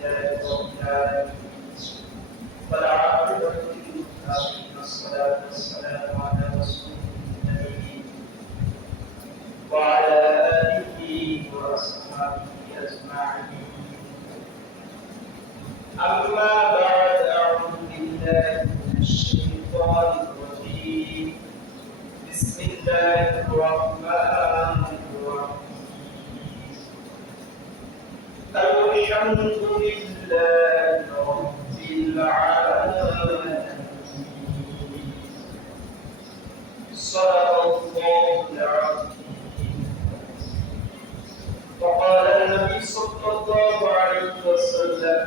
لله رب العالمين والعاقبة للمتقين والصلاة والسلام على رسول النبي وعلى آله وأصحابه أجمعين. أما بعد، أعوذ بالله من الشيطان الرجيم. بسم الله الرحمن الرحيم. الحمد لله رب العالمين. صدق الله العظيم. وقال النبي صلى الله عليه وسلم: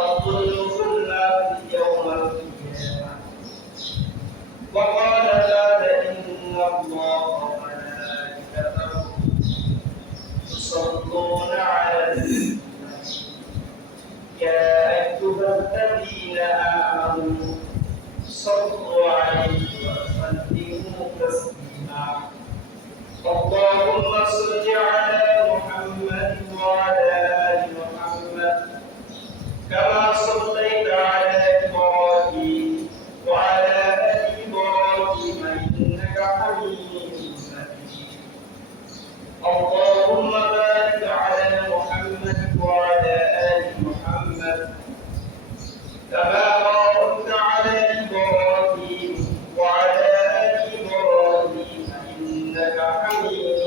الظلم ظلمات يوم القيامة. وقال تعالى: إن الله وملائكته يصلون على النبي يا أيها الذين آمنوا صلوا عليه وسلموا تسليما. اللهم صل على محمد وعلى آل محمد كما صليت على إبراهيم وعلى آل إبراهيم إنك حميد مجيد. اللهم بارك على محمد وعلى آل محمد كما باركت على إبراهيم وعلى آل إبراهيم إنك حميد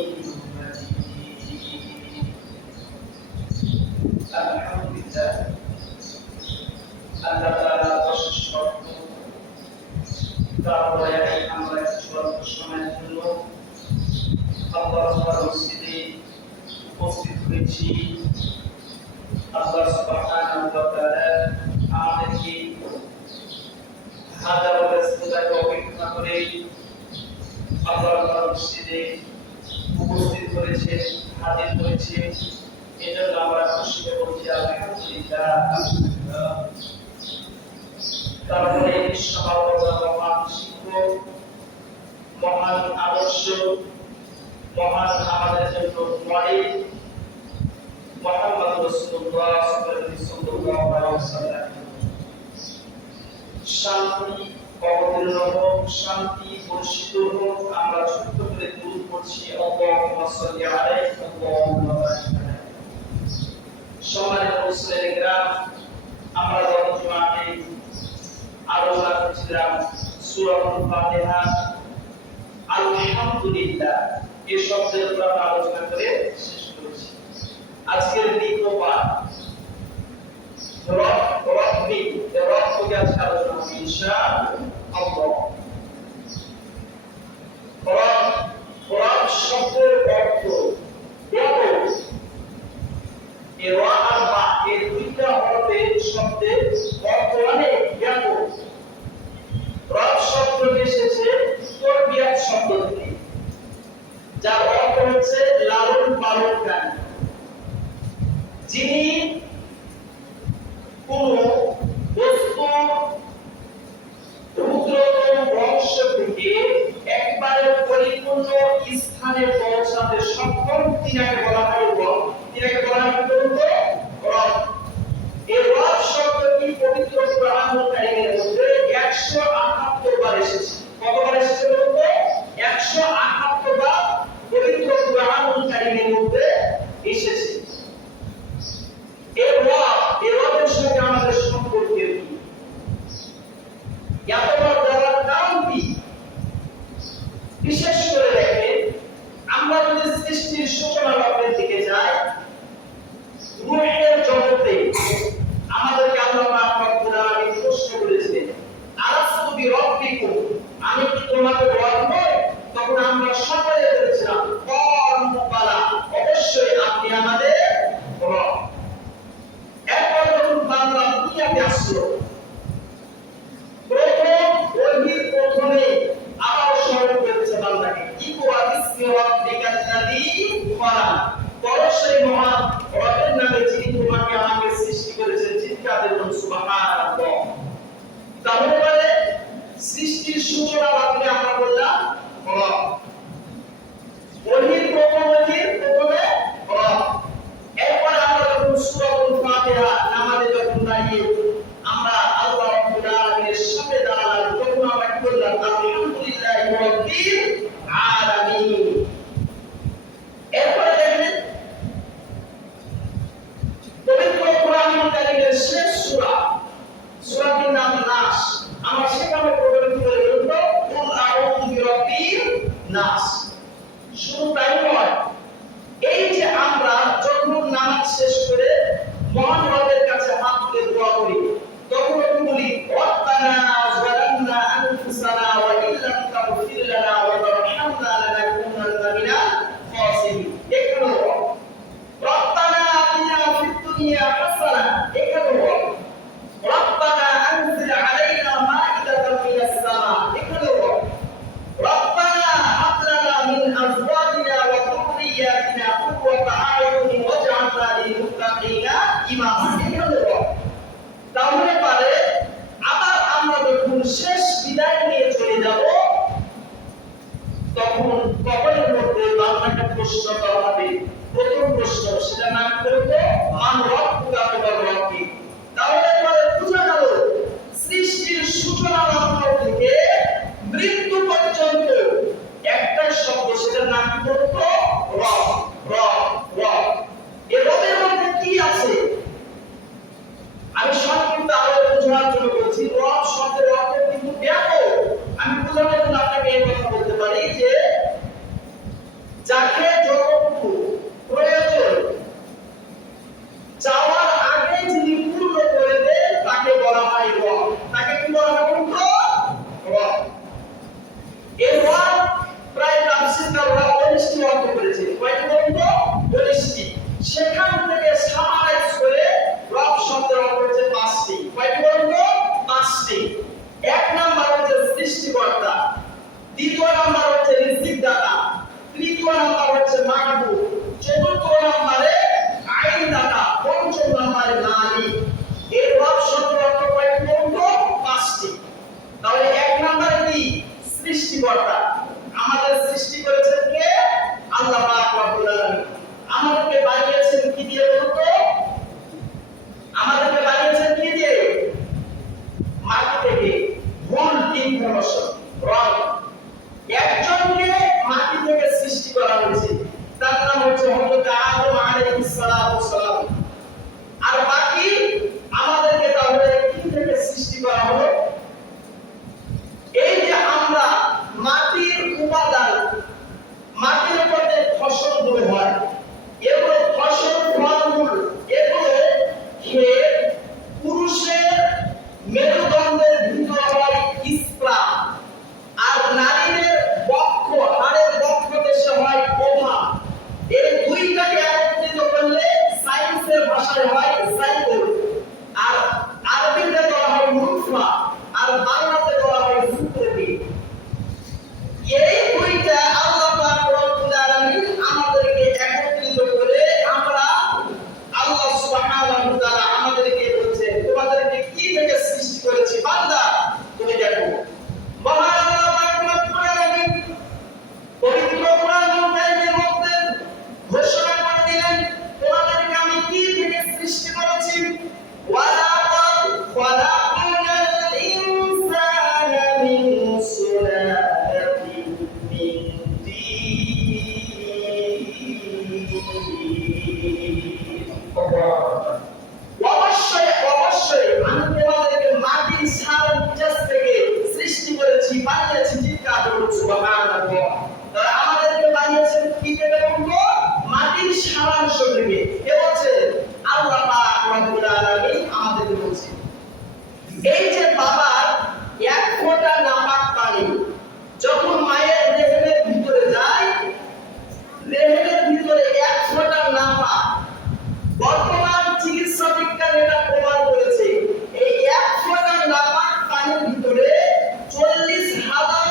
مجيد. الحمد لله. আল্লাহ তাআলা অশেষ রহমত, তারপরে আমরা স্বল্প সময়ের জন্য আল্লাহর মসজিদে উপস্থিত হয়েছি। আল্লাহ সুবহানাহু ওয়া তাআলা আমাদেরকে হাজারো ব্যস্ততাকে অপেক্ষা করে আল্লাহর মসজিদে উপস্থিত করেছেন, হাজির করেছেন। এজন্য আমরা খুশি বলছি আলহামদুলিল্লাহ। তারপরে মহান শিক্ষক, মহান আদর্শ, মহান আমাদের জন্য মডেল মুহাম্মদ রাসূলুল্লাহ সাল্লাল্লাহু আলাইহি ওয়াসাল্লাম শান্তি অবতীর্ণ হোক, শান্তি বর্ষিত হোক। আমরা ছোট্ট করে দুরূদ পড়ছি, আল্লাহুম্মা সাল্লি আলাইহি আল্লাহুম্মা বারিক আলাইহি। সম্মানিত মুসলিম গ্রাম, আমরা গত জুমাতে আলোচনা করছিলাম সূরাতুল ফাতিহা। আলহামদুলিল্লাহ এই শব্দের উপর আমরা আলোচনা করে শেষ করেছি। আজকের দ্বিতীয় পাঠ রব্বি, রব্বকে আজকে আলোচনা হবে ইনশাআল্লাহ। রব শব্দের অর্থ ব্যাপক। এই র আর বা এই দুইটা হরফের শব্দের অর্থ অনেক ব্যাপক। রব শব্দটি এসেছে তরবিয়াত শব্দ থেকে, যার অর্থ হচ্ছে লালন পালনকারী। যিনি কোন বস্তুর ক্ষুদ্রতম অংশ থেকে একবারে পরিপূর্ণ স্থানে পৌঁছাতে সক্ষম, তিনাকে বলা হয় রব। তিনাকে বলা হয় রব। এই রব শব্দটি পবিত্র কোরআনুল কারীমের মধ্যে 178 বার এসেছে। কতবার এসেছে বলতে? 178 বার পবিত্র কোরআনুল কারীমের মধ্যে এসেছে। এই রবের সঙ্গে আমাদের সম্পর্ক কি? এতবার দেওয়ার কারণ কি? বিশেষ করে দেখেন, আমরা যদি সৃষ্টির সূচনা লগ্নের দিকে যাই, রূহের জগতে আমাদেরকে আল্লাহ পাক রব্বুল আলামিন প্রশ্ন করেছিলেন, আলাস্তু বিরাব্বিকুম, আমি কি তোমাদের রব নই? তখন আমরা সকলে বলেছিলাম ক্বালু বালা, অবশ্যই আপনি আমাদের রব। এরপর যখন বান্দা দুনিয়াতে আসলো, প্রথমে আবার স্মরণ করেছে বান্দাকে, ইকরা বিসমি রাব্বিকাল্লাযী খলাক, পরশে মহান রবের নামে যিনি কুররাতা আয়ুনি ওয়াজআলনা লিল মুত্তাকিনা ইমামা। এটা হলো রব। তাহলে পারে আবার আমরা যখন শেষ বিদায় নিয়ে চলে যাব তখন কবরের মধ্যে বান্দাকে প্রশ্ন করা হবে। প্রথম প্রশ্ন সেটা নাম করবে মান রব্বুকা তোমার রব কি। তাহলে পরে বোঝা গেল সৃষ্টির সূচনা লগ্ন থেকে মৃত্যু পর্যন্ত একটা শব্দ সেটার নাম কি করতো রব। রব রব এই রবের মধ্যে কি আছে আমি সংক্ষিপ্ত আরো বোঝানোর জন্য বলছি। রব শব্দের অর্থ কিন্তু ব্যাপক। আমি বোঝানোর জন্য আপনাকে এই কথা বলতে পারি যে যাকে যতটুকু প্রয়োজন চাওয়ার আগে যিনি পূর্ণ করে দেন তাকে বলা হয় রব। তাকে কি বলা হয় রব। এই রব প্রায় তাফসীরকাররা 19টি অর্থ করেছে। কয়টি বলুন তো? 19টি। সেখান থেকে সামারাইজ করে রব শব্দের অর্থ হচ্ছে 5টি। কয়টি বলুন তো? 5টি। এক নাম্বার হচ্ছে সৃষ্টিকর্তা, দ্বিতীয় নাম্বার হচ্ছে রিজিকদাতা, তৃতীয় নাম্বার হচ্ছে মাহবুব, চতুর্থ নাম্বারে আইনদাতা, পঞ্চম নাম্বারে মালিক। এই রব শব্দের অর্থ কয়টি বলুন তো? 5টি। তাহলে এক নাম্বারে কি? সৃষ্টিকর্তা। আমাদের সৃষ্টি করেছেন কে? আল্লাহ পাক রব্বুল আলামিন। আমাদেরকে বানিয়েছেন কি দিয়ে বলুন তো? আমাদেরকে বানিয়েছেন কি দিয়ে? মাটি থেকে। ভুল ইনফরমেশন, রং। একজনকে মাটি থেকে সৃষ্টি করা হয়েছে, তার নাম হচ্ছে হযরত আদম আলাইহিস সালাম। আর বাকি আমাদেরকে তাহলে কি থেকে সৃষ্টি করা হলো? এই যে আমরা মাটির উপাদান, মাটির মধ্যে ফসলগুলো হয়, এগুলো ফসল ফলমূল, এগুলো খেয়ে পুরুষের মেরুদণ্ডের ভিতর হয় ইস্প্রা, আর নারীদের বক্ষ, হাড়ের বক্ষ দেশে হয় ওভা। এই দুইটাকে একত্রিত করলে সায়েন্সের ভাষায় হয় সাইকোল। আর আরবিতে বলা হয় নুতফা, আর বাংলাতে বলা হয় শুক্রবীজ। এই দুইটা আল্লাহ পাক রব্বুল আলামিন আমাদেরকে একত্রিত করে আমরা আল্লাহ সুবহানাহু ওয়া তাআলা আমাদেরকে বলছে তোমাদেরকে কি থেকে সৃষ্টি করেছি বান্দা তুমি দেখো। মহান আল্লাহ পাক রব্বুল আলামিন পবিত্র কোরআনুল কারীমের মধ্যে ঘোষণা করে দিলেন তোমাদেরকে আমি কি থেকে সৃষ্টি করেছি। ওয়ালাকাদ খালাকনাল ইনসানা মিন সুলালাতিন মিন তিন। অবশ্যই অবশ্যই আমি তোমাদেরকে মাটির সারা নিচ থেকে সৃষ্টি করেছি, বানিয়েছি। চিৎকার করুন সুবহানাল্লাহ। তাহলে আমাদেরকে বানিয়েছেন কি থেকে বলবো? মাটির সারাংশ থেকে। কে বলছে? আল্লাহ পাক রব্বুল আলামিন আমাদেরকে বলছে। এই যে বাবার এক ফোঁটা নাপাক পানি যখন মায়ের রেহেমের ভিতরে যায়, রেহেমের ভিতরে এক ফোঁটা নাপাক, বর্তমান চিকিৎসা বিজ্ঞান এটা প্রমাণ করেছে এই এক ফোঁটা নাপাক পানির ভিতরে 40,000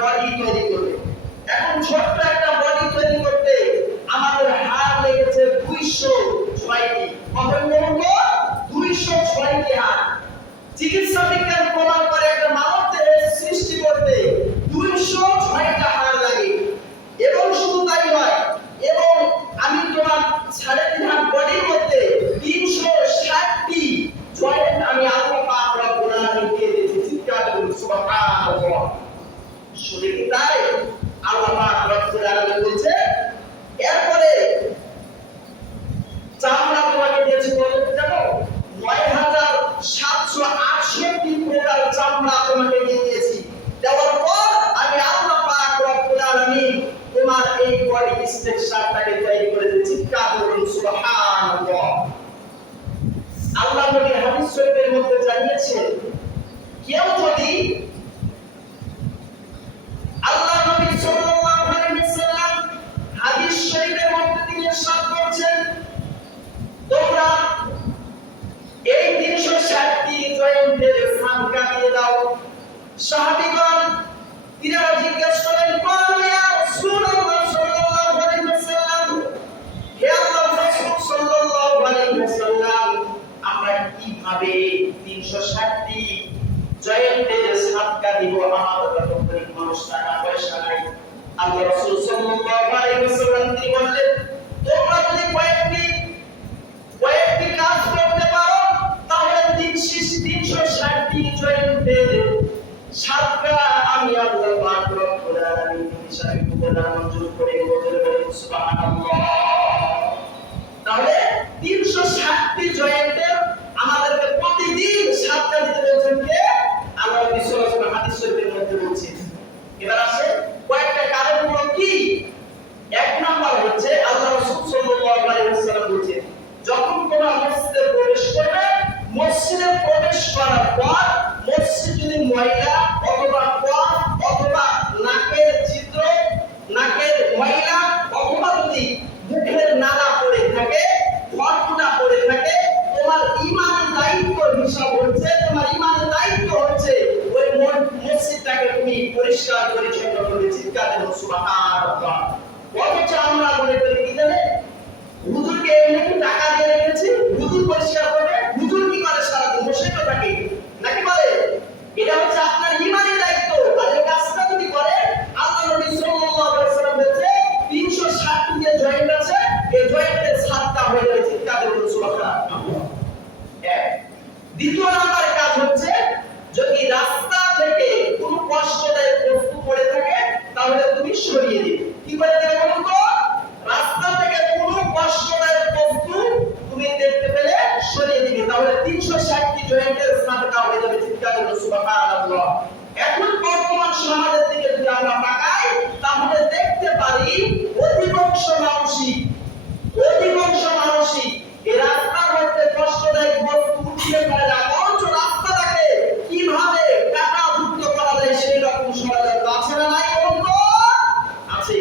বডি তৈরি করবে। এখন ছোট্ট একটা বডি তৈরি করতে আমাদের হাড় লেগেছে 206টি। কত বলুন তো? 206টি হাড়। চিকিৎসা বিজ্ঞান প্রমাণ করে একটা মানব দেহের সৃষ্টি করতে 206টা হাড় লাগে। এবং শুধু তাই নয়, এবং আমি তোমার 3.5 হাত বডির মধ্যে 360টি জয়েন্ট আমি আল্লাহ পাক রব্বুল আলামিন দিয়ে দিয়েছি। চিৎকার করুন সুবহানাল্লাহ। শুধু কি তাই? আল্লাহ পাক রব্বুল আলামিন বলছে এরপরে চামড়া তোমাকে দিয়েছি বলে জানো ৯৭৬৮ প্রকার চামড়া তোমাকে দিয়ে দিয়েছি। দেওয়ার পর আমি আল্লাহ পাক রব্বুল আলামিন তোমার এই বডি স্ট্রাকচারটাকে তৈরি করে দিয়েছি। চিৎকার করুন সুবহানাল্লাহ। আল্লাহ নবী হাদিস শরীফের মধ্যে জানিয়েছেন কেউ যদি আল্লাহ নবী সাল্লাল্লাহু আলাইহি ওয়াসাল্লাম হাদিস শরীফের মধ্যে তিনি ইরশাদ করেছেন তোমরা এই 360টি জয়েন্টের সাদকা দিয়ে দাও। সাহাবীগণ তিনারা জিজ্ঞেস করেন ক্বালু ইয়া রাসূলুল্লাহ সাল্লাল্লাহু আলাইহি ওয়াসাল্লাম, হে আল্লাহর রাসূল সাল্লাল্লাহু আলাইহি ওয়াসাল্লাম আমরা কিভাবে 360টি জয়েন্টের সাদকা দিব? আমাদের তো গরিব মানুষ, টাকা পয়সা নাই। আল্লাহ রাসূল সাল্লাল্লাহু আলাইহি ওয়াসাল্লাম তিনি বললেন তোমরা যদি কয়েকটি কাজ করতে পারো তাহলে 360টি জয়েন্টের সাদকা আমি আল্লাহ পাক রব্বুল আলামিন হিসাবে তোমাদের মঞ্জুর করে দেব। সুবহানাল্লাহ। তাহলে 360টি জয়েন্টের আমাদেরকে প্রতিদিন সাদকা দিতে বলেছেন কে? আল্লাহ নবী সাল্লাল্লাহু আলাইহি ওয়াসাল্লাম হাদিস শরীফের মধ্যে বলছেন। এবার আসে কয়েকটা কারণগুলো কি? এক নাম্বার হচ্ছে আল্লাহ রাসূল সাল্লাল্লাহু আলাইহি ওয়াসাল্লাম বলেছেন যখন তোমরা মসজিদে প্রবেশ করবে, মসজিদে প্রবেশ করার পর মসজিদ যদি ময়লা অথবা কফ অথবা নাকের ছিদ্র, নাকের ময়লা অথবা যদি মুখের নালা পড়ে থাকে, ফটফটা পড়ে থাকে, তোমার ঈমানের দায়িত্ব হিসাব হচ্ছে, তোমার ঈমানের দায়িত্ব হচ্ছে ওই মসজিদটাকে তুমি পরিষ্কার পরিচ্ছন্ন করে। চিৎকার করুন সুবহানাল্লাহ। অথচ আমরা মনে করি কি জানেন, হুজুরকে এমনি টাকা দিয়ে রেখেছি, হুজুর পরিষ্কার করবে। হুজুর কি করে? সারাদিন বসে তো থাকে নাকি? বলে এটা হচ্ছে আপনার ঈমানের দায়িত্ব। আর এই কাজটা যদি করে আল্লাহ নবী সাল্লাল্লাহু আলাইহি ওয়াসাল্লাম বলেছে 360টি যে জয়েন্ট আছে এই জয়েন্টের সাদকা হয়ে যাবে। চিৎকার করুন সুবহানাল্লাহ। দ্বিতীয় নাম্বার কাজ হচ্ছে যদি রাস্তা থেকে কোনো কষ্টদায়ক বস্তু পড়ে থাকে তাহলে তুমি সরিয়ে দিবে। কি করে দেবে বলুন তো? রাস্তা থেকে কোনো কষ্টদায়ক বস্তু তুমি দেখতে পেলে সরিয়ে দিবে, তাহলে 360টি জয়েন্টের সাদকা হয়ে যাবে। চিৎকার করুন সুবহানাল্লাহ। এখন বর্তমান সমাজের দিকে যদি আমরা তাকাই তাহলে দেখতে পারি অধিকাংশ মানুষই এই রাস্তার মধ্যে কষ্টদায়ক বস্তু উঠিয়ে ফেলে না, বরঞ্চ রাস্তাটাকে কিভাবে কাঁটাযুক্ত করা যায় সেই রকম ষড়যন্ত্র আছে না নাই? আছে।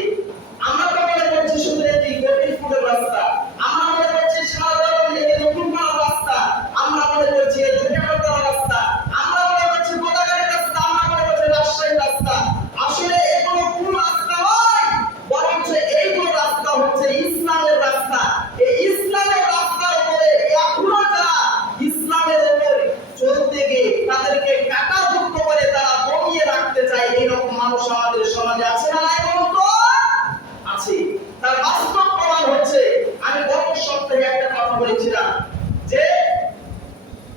আমরা তো মনে করছি শুধু এটি গভীর ফুটের রাস্তা, আমরা মনে করছি সাধারণ এই নতুন পাড়ার রাস্তা, আমরা মনে করছি এই জোটাঘাটার রাস্তা, আমরা মনে করছি গোদাগাড়ির রাস্তা, আমরা মনে করছি রাজশাহীর রাস্তা। আসলে এগুলো কোন রাস্তা নয়, বরঞ্চ এইগুলো রাস্তা হচ্ছে ইসলামের রাস্তা। এই ইসলামের রাস্তার উপরে এখনো যারা ইসলামের উপর চলতে গিয়ে তাদেরকে কাঁটাযুক্ত করে তারা দমিয়ে রাখতে চায়, এইরকম মানুষ আমাদের সমাজে আছে না নাই? আছে। তার বাস্তব প্রমাণ হচ্ছে আমি গত সপ্তাহে একটা কথা বলেছিলাম যে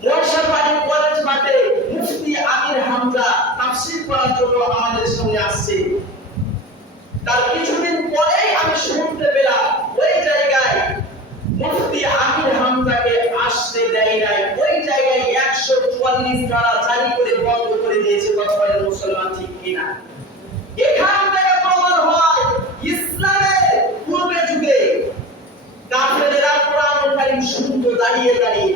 মহেশখালী কলেজ মাঠে মুফতি আমির হামজা তাফসীর করার জন্য আমাদের সামনে আসছে। তার কিছুদিন পরেই আমি শুনতে পেলাম ওই জায়গায় মুফতি আমির হামজাকে আসতে দেয় নাই, ওই জায়গায় 144 ধারা জারি করে বন্ধ করে দিয়েছে। কথা বলেন মুসলমান ঠিক কিনা? এখান থেকে প্রমাণ হয় ইসলামের পূর্বে যুগে কাফেররা কোরআনুল কারীম শুনতো দাঁড়িয়ে দাঁড়িয়ে।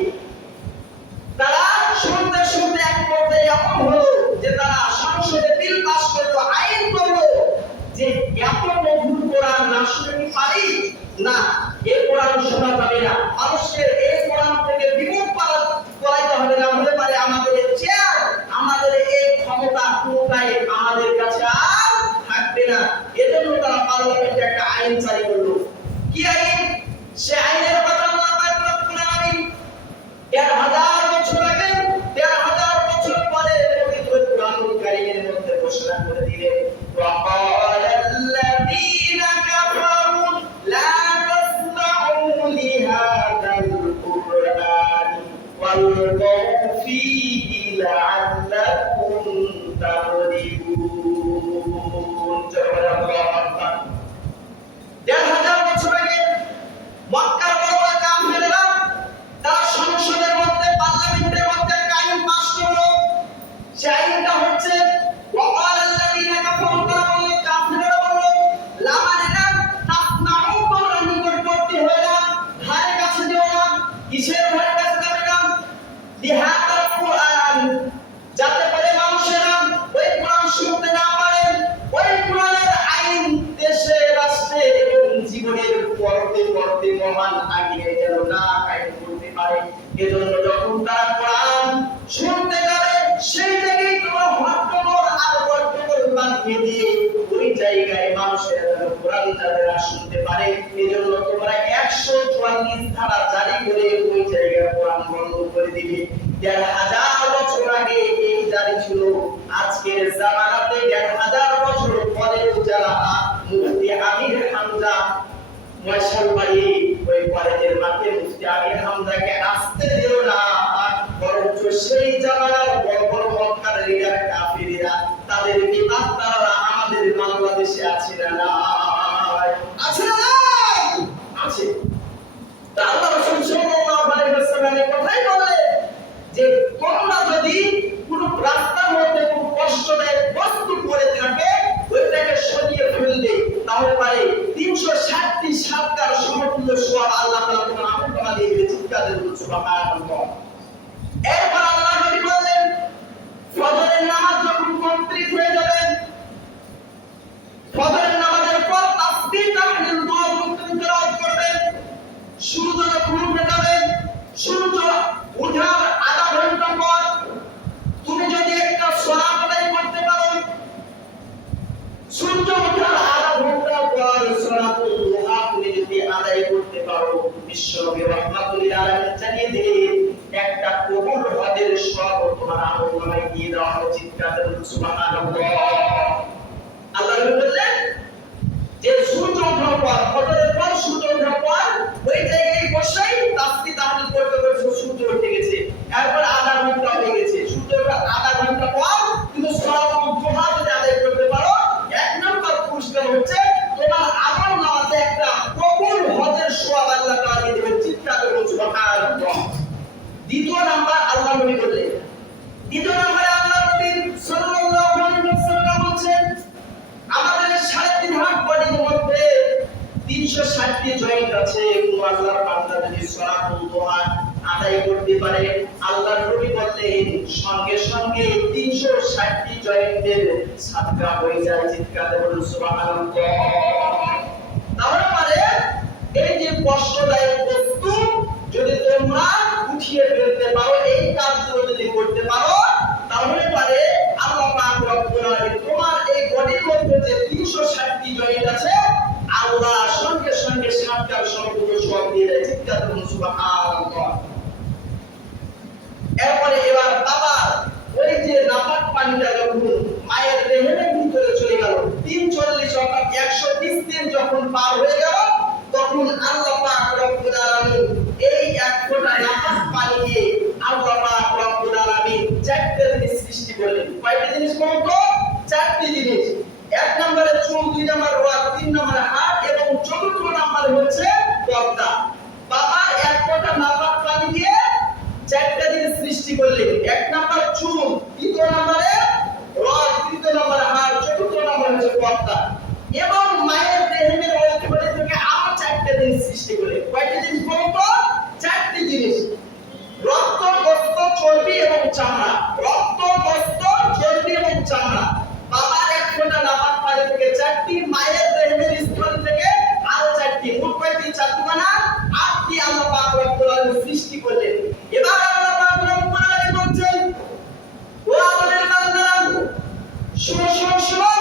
তারা শুনতে শুনতে এক পর্যায়ে এমন হলো যে তারা সংসদে বিল পাস করলো, আইন করলো যে এত মধুর কোরআন না শুনে কি পারি না, এই কোরআন শোনা যাবে না, মানুষকে এই কোরআন থেকে বিমুখ করাইতে হবে, না হলে পারে আমাদের চেয়ার, আমাদের এই ক্ষমতা পুরোটাই আমাদের কাছে আর পার্লামেন্ট একটা আইন জারি করলো। কি আইন? সে আইনের কথা আল্লাহ পাক রব্বুল আলামিন ১,৫০০ বছর আগে ১,৫০০ বছর পরে পবিত্র কুরআনুল কারীমের মধ্যে ঘোষণা করে দিলেন, وقال الذين كفروا لا تسمعوا لهذا القرآن والغوا فيه لعلكم تغلبون। ১,৫০০ বছর আগে মক্কার বড় বড় কাফেররা তারা সংসদের মধ্যে পার্লামেন্টের মধ্যে একটা আইন পাস করলো। সেই আইনটা হচ্ছে وقال الذين كفروا কাফেররা বলল লা মানিনা তাসমাউ তোমরা নিকটবর্তী হয়ে না, ধারে কাছে যেও না। কিসের ধারে কাছে যাবে না? লিহাদাল কুরআন, যাতে করে মানুষেরা ওই কোরআন শুনতে না পারে, ওই কোরআনের আইন দেশে রাষ্ট্রে এবং জীবনের পরতে পরতে মহান আগে যেন না কায়েম করতে পারে। এজন্য যখন তারা কোরআন শুনতে যাবে সেই জায়গায় তোমরা হট্টগোল আর গন্ডগোল বাঁধিয়ে দিয়ে ওই জায়গায় মানুষেরা যেন কোরআন যারা শুনতে পারে, এজন্য তোমরা ১৪৪ ধারা জারি করে ওই জায়গায় কোরআন বন্ধ করে দিবে। ১,৫০০ বছর আগে এই জারি ছিল। আজকের জামানাতে ১,৫০০ বছর পরে যারা মুফতি আমির হামজা মশালবাড়ি ওই কলেজের মাঠে মুফতি আমির হামজাকে আসতে দিল না, বরঞ্চ সেই জামানার বড় বড় মক্কার লিডার কাফিররা তাদের বিবাদ তারা আমাদের বাংলাদেশে আছে না? আছে না? আছে। তা আল্লাহ রাসূল সাল্লাল্লাহু আলাইহি ওয়াসাল্লামের কথাই বলে যে তোমরা যদি কোনো রাস্তার মধ্যে কোনো কষ্টদায়ক বস্তু পড়ে থাকে ওইটাকে সরিয়ে ফেলবে, তাহলে পারে ৩৬০টি সাতকার সমতুল্য সওয়াব আল্লাহ তাআলা তোমার আমলনামা দিয়ে দিবে। চিৎকার দিয়ে বলুন সুবহানাল্লাহ। এরপর আল্লাহ নবী বললেন ফজরের নামাজ যখন কমপ্লিট হয়ে যাবে, ফজরের নামাজের পর তাসবিহ তাহলিল দোয়া মুক্তি তেলাওয়াত করবেন। সূর্য যখন উঠে যাবে, সূর্য ওঠার আধা ঘন্টা পর তুমি যদি একটা সালাত আদায় করতে পারো, সূর্য ওঠার আধা ঘন্টা পর সালাতুল দুহা তুমি যদি আদায় করতে পারো, বিশ্বনবী রাহমাতুল আলামিন জানিয়ে দিলেন একটা কবুল হজের সওয়াব তোমার আমলনামায় দিয়ে দেওয়া হবে। চিৎকার করে সুবহানাল্লাহ। আল্লাহ বললেন যে সূর্য ওঠার পর, ফজরের পর সূর্য ওঠার পর ওই জায়গায় বসেই তাসবিহ তাহলিল করতে করতে সূর্য উঠে গেছে, এরপর আধা ঘন্টা হয়ে গেছে। সূর্য ওঠার আধা ঘন্টা পর তুমি সালাতুল দুহা যদি আদায় করতে পারো, এক নম্বর পুরস্কার হচ্ছে তোমার আমলনামাতে একটা কবুল হজের সওয়াব আল্লাহ তাআলা দিয়ে দিবেন। চিৎকার করে সুবহানাল্লাহ। দ্বিতীয় নাম্বার আল্লাহ নবী বললেন, দ্বিতীয় নম্বরে আল্লাহ নবী সাল্লাল্লাহু আলাইহি ওয়াসাল্লাম বলেন আমাদের ৩.৫ হাত বডির মধ্যে ৩৬০টি জয়েন্ট আছে। কোন আল্লাহর বান্দা যদি সালাতুল দুহা আদায় করতে পারে, আল্লাহ নবী বললেন সঙ্গে সঙ্গে ৩৬০টি জয়েন্টের সাদকা হয়ে যায়। চিৎকার করে বলুন সুবহানাল্লাহ। তাহলে পারে এই যে কষ্টদায়ক বস্তু যদি তোমরা উঠিয়ে ফেলতে পারো, এই কাজগুলো যদি করতে পারো, তাহলে পারে আল্লাহ পাক রব্বুল আলামিন তোমার এই বডির মধ্যে যে ৩৬০টি জয়েন্ট আছে আল্লাহ সঙ্গে সঙ্গে সাতকার সম্পূর্ণ সওয়াব দিয়ে দেয়। চিৎকার করুন সুবহানাল্লাহ। এরপরে এবার বাবা ওই যে নাপাক পানিটা যখন মায়ের দেহের ভিতরে চলে গেল, ৩৪ অর্থাৎ ১২০ দিন যখন পার হয়ে গেল, তখন আল্লাহ পাক রব্বুল আলামিন এই এক ফোঁটা নাপাক পানি দিয়ে আল্লাহ পাক রব্বুল আলামিন ৪টা জিনিস সৃষ্টি করলেন। কয়টা জিনিস বলতো? ৪টি জিনিস। এক নম্বরে চুল, ২ নম্বরে রোগ, ৩ নম্বরে হাত এবং ৪র্থ নম্বরে হচ্ছে পর্দা। বাবা এক ফোঁটা নাপাক পানি দিয়ে ৪টা জিনিস সৃষ্টি করলেন। এক নম্বর চুল, দ্বিতীয় নম্বরে রোগ, তৃতীয় নম্বরে হাত, ৪র্থ নম্বরে হচ্ছে পর্দা। এবং মায়ের দেহের ওই থলি থেকে আরো ৪টা জিনিস সৃষ্টি করলেন। কয়টা জিনিস বলতো? ৪টি জিনিস। রক্ত, গোশত, চর্বি এবং চামড়া। রক্ত, গোশত, চর্বি এবং চামড়া। বাবার এক ফোঁটা নাপাক পানি থেকে ৪টি, মায়ের দেহের স্থল থেকে আরো ৪টি, মোট কয়টি? ৪টি বানা ৮টি আল্লাহ পাক রব্বুল আলামিন সৃষ্টি করলেন। এবার আল্লাহ পাক রব্বুল আলামিন বলেন, ও আমাদের বান্দারা শুনো শুনো শুনো,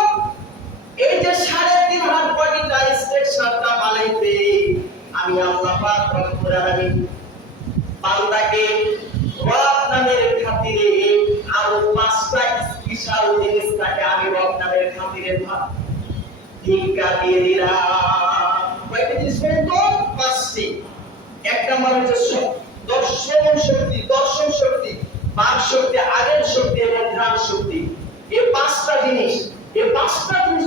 এই যে ৩.৫ হাত বডিটা পাক রব্বুল আলামিন বান্দাকে রব নামের খাতিরে আরো 5টা স্পেশাল জিনিস তাকে আমি রব নামের খাতিরে ভিক্ষা দিয়ে দিলাম। কয়টা জিনিস বলুন তো? 5টি। এক নাম্বার হচ্ছে দর্শন শক্তি, বাক শক্তি, আগের শক্তি এবং ঘ্রাণ শক্তি। এই 5টা জিনিস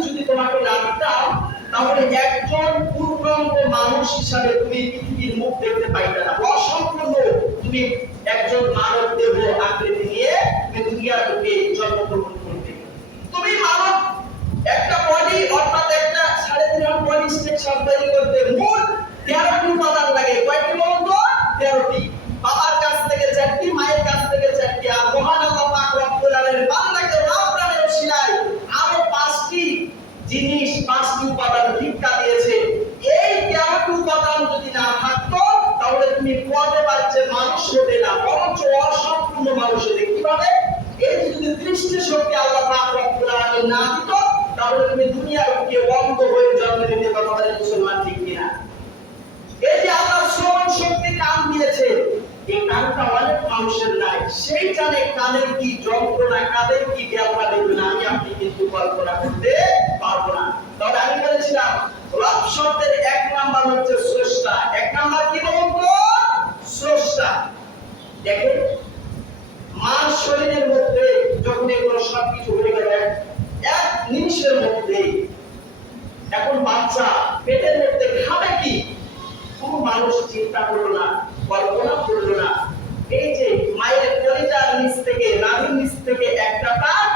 যদি তোমাকে না দিতাম তাহলে একজন পূর্ণাঙ্গ মানুষ হিসাবে তুমি পৃথিবীর মুখ দেখতে পাইতে না। অসম্পূর্ণ তুমি একজন মানব দেহ আকৃতি নিয়ে তুমি দুনিয়ার বুকে জন্মগ্রহণ করতে। তুমি মানব একটা বডি অর্থাৎ একটা 3.5 বডি স্ট্রাকচার তৈরি করতে মোট 13টি উপাদান লাগে। কয়টি বলুন তো? 13টি। বাবার কাছ থেকে 4টি, মায়ের কাছ থেকে 4টি, আর মহান আল্লাহ পাক রব্বুল আলামিন বান্দাকে রব নামের ওসিলায় আরো 5টি জিনিস, 5টি উপাদান ভিক্ষা দিয়েছে। এই 13টি উপাদান যদি না থাকতো তাহলে তুমি পদে পাচ্ছে মানুষ হতে না, বরঞ্চ অসম্পূর্ণ মানুষ হতে। কিভাবে? এই যদি 30টি শক্তি আল্লাহ পাক রব্বুল আলামিন না দিত তাহলে তুমি দুনিয়ার বুকে অন্ধ হয়ে জন্ম নিতে পারবে। মুসলমান ঠিক কিনা? এই যে আল্লাহ শ্রবণ শক্তি কান দিয়েছে, এই কানটা অনেক মানুষের নাই। সেই জানে কানের কি যন্ত্রণা, কাদের কি ব্যথা দেবে না, আমি আপনি কিন্তু কল্পনা করতে পারবো না। তাহলে আমি বলেছিলাম রব শব্দের 1 নাম্বার হচ্ছে স্রষ্টা। 1 নাম্বার কি বলুন তো? স্রষ্টা। দেখেন মার শরীরের মধ্যে যখন এগুলো সবকিছু হয়ে গেল এক নিমিষের মধ্যে, এখন বাচ্চা পেটের মধ্যে খাবে কি কোনো মানুষ চিন্তা করলো না, কল্পনা করলো না। এই যে মায়ের কলিজার নিচ থেকে, নাভির নিচ থেকে একটা তার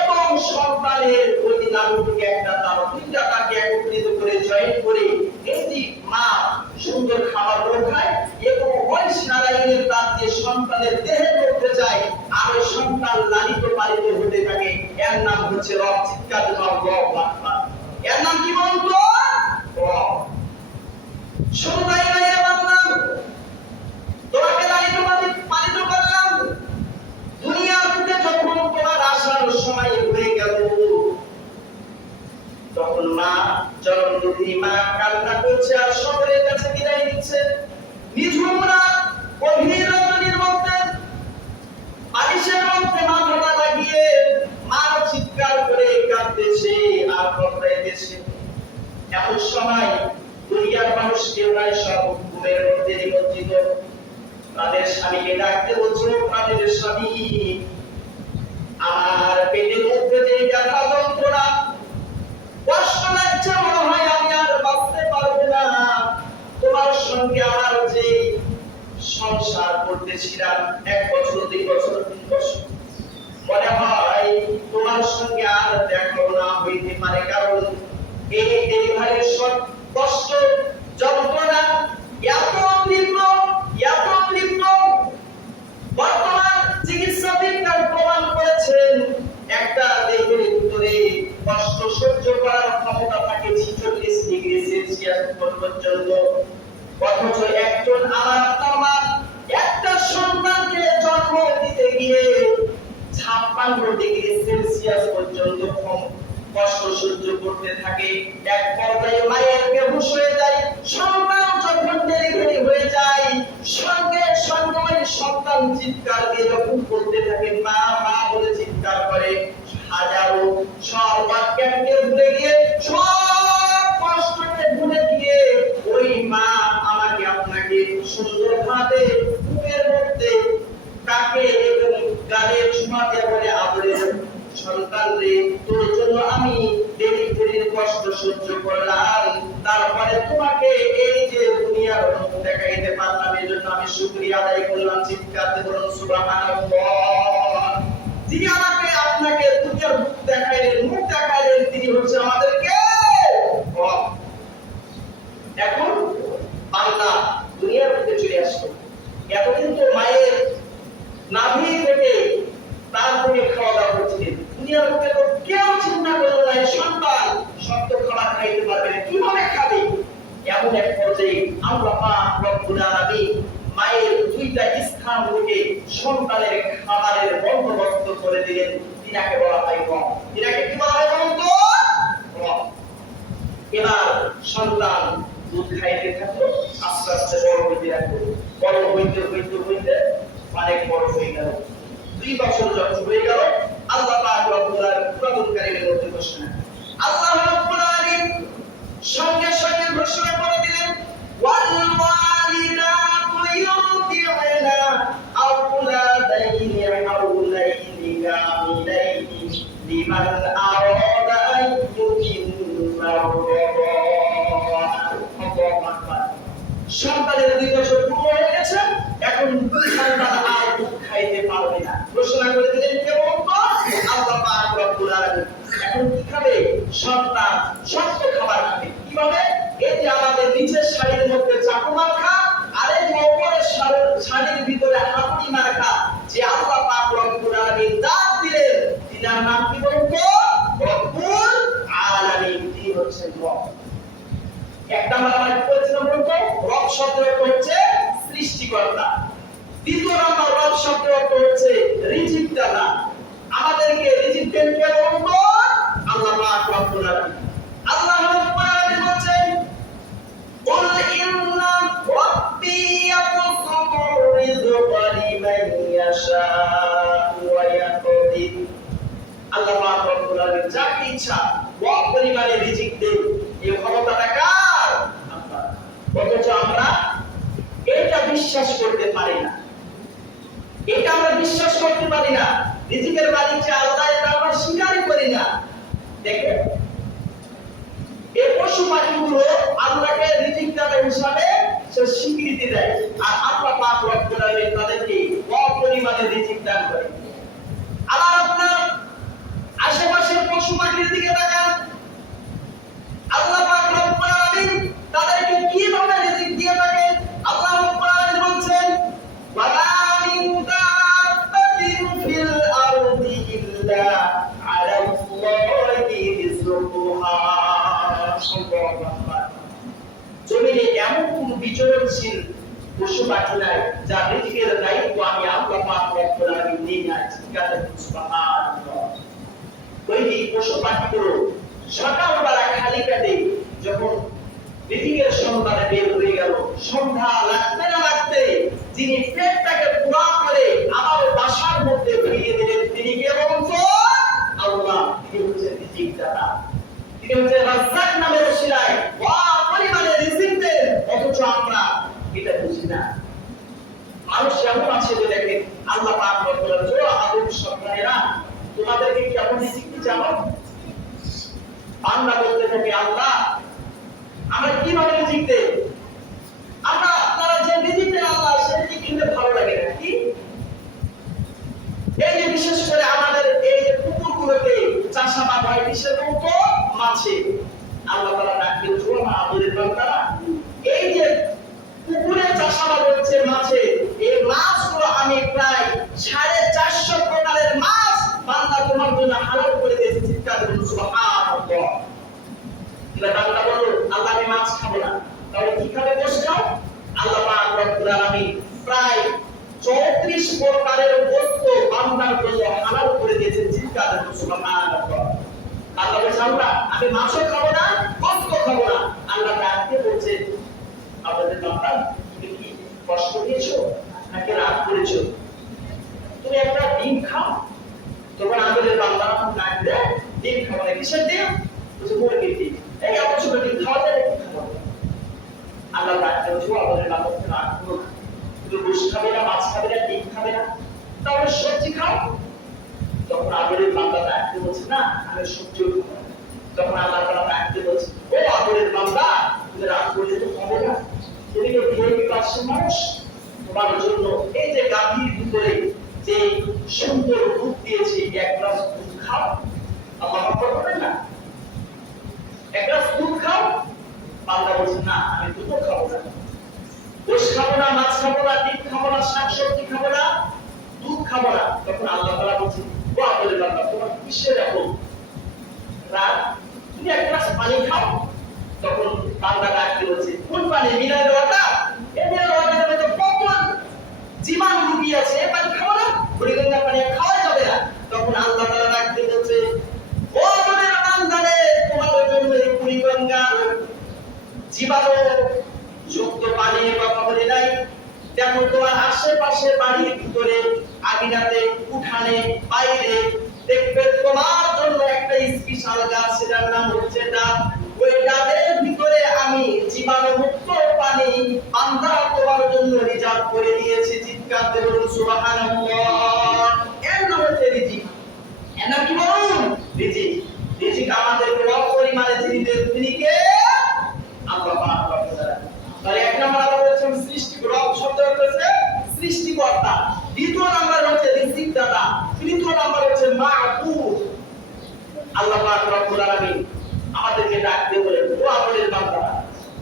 এবং সন্তানের ওই নাভি থেকে একটা তার, দুইটা তাকে একত্রিত করে জয়েন করে এই যে মা সুন্দর খাবার খায় এবং ওই সারাইনের তার দিয়ে সন্তানের দেহের মধ্যে যায় আর ওই সন্তান লালিত পালিত হতে থাকে। এর নাম হচ্ছে রব। চিৎকার দিন আল্লাহু আকবার। এর নাম কি বলুন তো? রব। শুধু তাই নয় বান্দা, তোমাকে লালিত পালিত করলাম, দুনিয়ার বুকে যখন তোমার আসার সময় হয়ে গেল তখন মা জনমী মা কান্না করছে আর সকলের কাছে বিদায় দিচ্ছে। নিঝুম রাত, গভীর রজনীর মধ্যে বালিশের মধ্যে মাথাটা লাগিয়ে মা চিৎকার করে কাঁদতেছে আর কাঁদতেছে। এমন সময় দুনিয়ার মানুষ কেউ নাই, সব ঘুমের মধ্যে নিমজ্জিত। তাদের স্বামীকে ডাকতে বলছিল, তাদের স্বামী আমার পেটের মধ্যে যে ব্যথা যন্ত্রণা কষ্ট লাগছে, মনে হয় আমি আর বাঁচতে পারবো না। তোমার সঙ্গে আমার যে সংসার করতেছিলাম 1 বছর 2 বছর 3 বছর, মনে হয় তোমার সঙ্গে আর দেখা না হইতে পারে। কারণ এই ডেলিভারির সব কষ্ট যন্ত্রণা এত তীব্র বর্তমান চিকিৎসা বিজ্ঞান প্রমাণ করেছেন একটা দেহের ভিতরে কষ্ট সহ্য করার ক্ষমতা থাকে 46 ডিগ্রি সেলসিয়াস পর্যন্ত। অথচ একজন আমার আত্মা একটা সন্তানকে জন্ম দিতে গিয়ে 56 ডিগ্রি সেলসিয়াস পর্যন্ত কষ্ট সহ্য করতে থাকে। এক পর্যায়ে মায়ের বেহুশ হয়ে যায়। সন্তান যখন ডেলিভারি হয়ে যায় সঙ্গে সঙ্গে সন্তান চিৎকার দিয়ে যখন করতে থাকে মা মা বলে চিৎকার করে, হাজারো সব বাক্যকে ভুলে গিয়ে, সব কষ্টকে ভুলে গিয়ে ওই মা আমাকে আপনাকে সুন্দরভাবে বুকের মধ্যে তাকে এবং গালে চুমা দিয়ে বলে, আদরে সন্তান রে, তোর জন্য আমি ডেলিভারির কষ্ট সহ্য করলাম, তারপরে তোমাকে এই যে দুনিয়ার মুখ দেখাইতে পারলাম, এই জন্য আমি শুকরিয়া আদায় করলাম। চিৎকার দিয়ে বলুন সুবহানাল্লাহ। যিনি আমাকে আপনাকে দুনিয়ার মুখ দেখাইলেন তিনি হচ্ছে আমাদেরকে রব। এখন বান্দা দুনিয়ার মধ্যে চলে আসলো, এতদিন তো মায়ের নাভি থেকে তার থেকে খাওয়া দাওয়া করছিলেন। দুনিয়ার মধ্যে তো কেউ চিন্তা করলো না সন্তান শক্ত খাবার খাইতে পারবে না, কিভাবে খাবে। এমন এক পর্যায়ে আল্লাহ পাক রব্বুল আলামিন মায়ের 2টা স্থান থেকে সন্তানের খাবারের বন্দোবস্ত করে দিলেন। তিনাকে বলা হয় রব। তিনাকে কি বলা হয় বলুন তো? রব। এবার সন্তান দুধ খাইতে থাকলো, আস্তে আস্তে বড় হইতে লাগলো, বড় হইতে হইতে হইতে অনেক বড় হয়ে গেল। 2 বছর যখন হয়ে গেল, আল্লাহ পাক রব্বুল আলামিন পুরাতনকারীদের মধ্যে ঘোষণা, আল্লাহ রব্বুল আলামিন সঙ্গে সঙ্গে ঘোষণা করে দিলেন, ওয়াল ওয়ালিদাতু ইউতি'না আওলাদাইহি হাওলাইনি কামিলাইনি লিমান আরাদা আন ইউতিম্মা আর-রাদা'a। সন্তানের 2 বছর পুরো হয়ে গেছে, এখন সন্তান আর দুধ খাইতে পারবে না। ঘোষণা করে দিলেন কে বলতো? আল্লাহ পাক রব্বুল আলামিন। এখন কি খাবে? সন্তান শক্ত খাবার খাবে। কিভাবে? এই যে আমাদের নিচের শাড়ির মধ্যে চাকু মাখা, আর এই যে উপরের শাড়ির ভিতরে হাতুড়ি মাখা, যে আল্লাহ পাক রব্বুল আলামিন দাঁত দিলেন, তিনার নাম কি বলতো? রব্বুল আলামিন। তিনি হচ্ছেন রব। একটা আমরা বলেছিলাম বলতো, রব শব্দের অর্থ হচ্ছে সৃষ্টিকর্তা। দ্বিতীয় নাম্বার রব শব্দের অর্থ হচ্ছে রিজিক দাতা। আমাদেরকে রিজিক দেন কে বলতো? আল্লাহ পাক রব্বুল আলামিন। আল্লাহ রব্বুল আলামিন বলেন, কুল ইন্না রাব্বি ইয়াবসুতু রিজকা লিমান ইয়াশা'উ ওয়া ইয়াকদির। আল্লাহ পাক রব্বুল আলামিন যাকে ইচ্ছা বড় পরিমাণে রিজিক দেন। এই ক্ষমতাটা কার? আল্লাহ। অথচ আমরা এটা বিশ্বাস করতে পারি না, এটা আমরা বিশ্বাস করতে পারি না। রিজিকের মালিক যে আল্লাহ, এটা আমরা স্বীকারই করি না। দেখেন, এই পশু পাখিগুলো আল্লাহকে রিজিক দাতা হিসাবে সে স্বীকৃতি দেয়, আর আল্লাহ পাক রব্বুল আলামিন তাদেরকে বড় পরিমাণে রিজিক দান করে। আবার আপনার আশেপাশের পশু পাখির দিকে তাকান, আল্লাহ পাক রব্বুল আলামিন তাদেরকে কিভাবে রিজিক দিয়ে থাকেন। আল্লাহ রব্বুল আলামিন বলেন, ওয়ালা মিন দাব্বাতিন ফিল আরদি ইল্লা আলাল্লাহি রিজকুহা। জমিনে এমন কোন বিচরণশীল পশু পাখি নাই যা রিজিকের দায়িত্ব আমি আল্লাহ পাক রব্বুল আলামিন নিয়ে আছি। সুবহানাল্লাহ। ওই পশু পাখিগুলো সকালবেলা খালি পেটে যখন রিজিকের সন্ধানে বের হয়ে গেল, সন্ধ্যা লাগতে না লাগতে যিনি পেটটাকে পুরা করে আবার বাসার মধ্যে ফিরিয়ে দিলেন, তিনি কে বলতো? আল্লাহ। তিনি হচ্ছেন রিজিক দাতা, তিনি হচ্ছেন রাজ্জাক নামের ওসিলায় বড় পরিমাণে রিজিক দেন। অথচ আমরা এটা বুঝি না। মানুষ এমন আছে যে দেখেন, আল্লাহ পাক রব্বুল আলামিন আদম সন্তানেরা তোমাদেরকে কেমন রিজিক দিতে জানো? বান্দা বলতে থাকে, আল্লাহ আমরা কিভাবে রিজিক দেই? আমরা আপনারা যে রিজিক দেন আল্লাহ, সেই রিজিক খেতে ভালো লাগে না কি? এই যে বিশেষ করে আমাদের এই যে পুকুরগুলোতে চাষাবাদ হয়, বিশেষ করে মাছে, আল্লাহ তাআলা ডাক দিয়ে বলল, আমাদের বান্দারা এই যে পুকুরে চাষাবাদ হচ্ছে মাছে, এই মাছগুলো আমি প্রায় 450 প্রকারের মাছ বান্দা তোমার জন্য হালাল করে দিয়েছি। চিৎকার করুন সুবহানাল্লাহ। এবার বান্দা বলল, আল্লাহ আমি মাছ খাবো না, তাহলে কি খাবে? গোশ খাও। আল্লাহ পাক রব্বুল আলামিন প্রায় 34 প্রকারের বস্তু বান্দার জন্য হালাল করে দিয়েছেন। চিৎকার করুন সুবহানাল্লাহ। আল্লাহ বলছে, আল্লাহ আমি মাছও খাবো না, গোশও খাবো না। আল্লাহ ডাকতে বলছে, আপনাদের বান্দা তুমি কি কষ্ট দিয়েছো নাকি রাগ করেছো? তুমি একটা ডিম খাও। তখন আমাদের বান্দা ডাক দেয়, ডিম খাবো না। কিসের ডিম? বলছে মুরগির ডিম। এই এত ছোট ডিম খাওয়া যায় নাকি? খাবো না। আল্লাহ ডাকতে বলছে, আমাদের বান্দা রাগ করো না, তুমি গোশ খাবে না, মাছ খাবে না, ডিম খাবে না, তাহলে সবজি খাও। তখন আমাদের বান্দা ডাকতে বলছে, না আমি সবজিও খাবো না। তখন আল্লাহ তাআলা ডাকতে বলছে, ও আমাদের বান্দা তুমি রাগ করলে তো হবে না, তুমি তো ভিআইপি ক্লাসের মানুষ, তোমার জন্য এই যে গাভীর ভিতরে যে সুন্দর দুধ দিয়েছি, এক গ্লাস দুধ খাও। আল্লাহ আকবার বলেন না, এক গ্লাস দুধ খাও। বান্দা বলছে, না আমি দুধও খাবো না, গোশ খাবো না, মাছ খাবো না, ডিম খাবো না, শাকসবজি খাবো না, দুধ খাবো না। তখন আল্লাহ তাআলা বলছে, ও আমাদের বান্দা তোমার কিসের এত রাগ? তুমি এক গ্লাস পানি খাও। তখন বান্দা ডাকতে বলছে, কোন পানি? Mineral water? এই মিনারেল ওয়াটারের মধ্যে কত জীবাণু লুকিয়ে আছে, পানি খাও না, বুড়িগঙ্গা পানি খাওয়া যাবে না। তখন আল্লাহ তাআলা ডাকতে বলছে, ও আমাদের বান্দারে তোমাদের জন্য এই বুড়িগঙ্গার জীবাণু মুক্ত পানির কথা বলি নাই। দেখো তোমার আশেপাশে বাড়ির ভিতরে, আঙিনাতে, উঠানে, বাইরে দেখবে তোমার জন্য একটা স্পেশাল গাছ, সেটার নাম হচ্ছে ডাব। ওই ডাবের ভিতরে আমি জীবাণু মুক্ত পানি বান্দা তোমার জন্য রিজার্ভ করে দিয়েছি। চিৎকার দিয়ে বলুন সুবহানাল্লাহ। এর নাম হচ্ছে রিজিক। এর নাম কি বলুন? রিজিক। রিজিক আমাদেরকে অপরিমাণে যিনি দেন তিনি কে? আল্লাহ পাক রব্বুল আলামিন। তাহলে এক নম্বর আমরা বলছিলাম সৃষ্টি, রব শব্দ হচ্ছে সৃষ্টিকর্তা। দ্বিতীয় নাম্বার হচ্ছে রিজিক দাতা। তৃতীয় নাম্বার হচ্ছে মা'বুদ। আল্লাহ পাক রব্বুল আলামিন আমাদেরকে ডাকতে বলেন, ও আমাদের বান্দারা,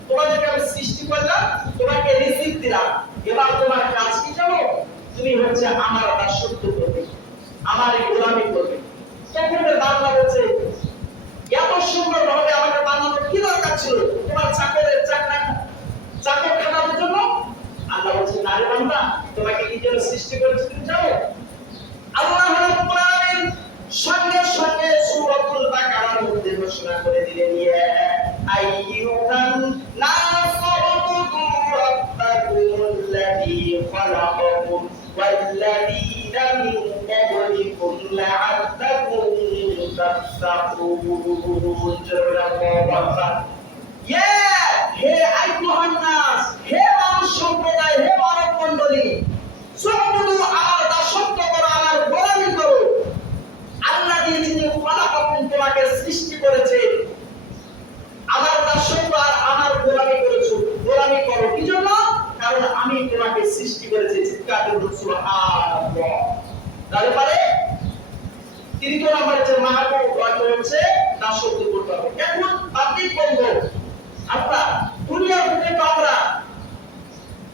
তোমাদেরকে আমি সৃষ্টি করলাম, তোমাকে রিজিক দিলাম, এবার তোমার কাজ কি জানো? তুমি হচ্ছে আমার দাসত্ব করবে, আমার গোলামি করবে। তখন বান্দা বলছে, এত সুন্দর ভাবে আমাকে বানানো কি দরকার ছিল তোমার চাকর খাটানোর জন্য? আল্লাহ বলছে, না রে বান্দা, তোমাকে কি জন্য সৃষ্টি করেছি তুমি জানো? আল্লাহ রাব্বুল আলামিন সঙ্গে সঙ্গে সূরাতুল বাকারার মধ্যে ঘোষণা করে দিলেন, ইয়া আইয়ুহান নাসু উবুদু রাব্বাকুমুল্লাযী খালাকাকুম ওয়াল্লাযীনা মিন ক্বাবলিকুম লা'আল্লাকুম তাত্তাকুন। হে আইয়ুহান নাস, হে মানুষ সম্প্রদায়, হে মানব মণ্ডলী, সুবুদু, আমার দাসত্ব করো, আমার গোলামি করো। আল্লাযী, যিনি খালাকাকুম, তোমাকে সৃষ্টি করেছে, আমার দাসত্ব আর আমার গোলামি করেছো। গোলামি করো কি জন্য? কারণ আমি তোমাকে সৃষ্টি করেছি। চিৎকার করে সুবহানাল্লাহ। তারপরে তৃতীয় নাম্বার হচ্ছে মাহবুব, অর্থ হচ্ছে দাসত্ব করতে হবে। এখন পাবলিক বলবো, আমরা দুনিয়ার বুকে তো আমরা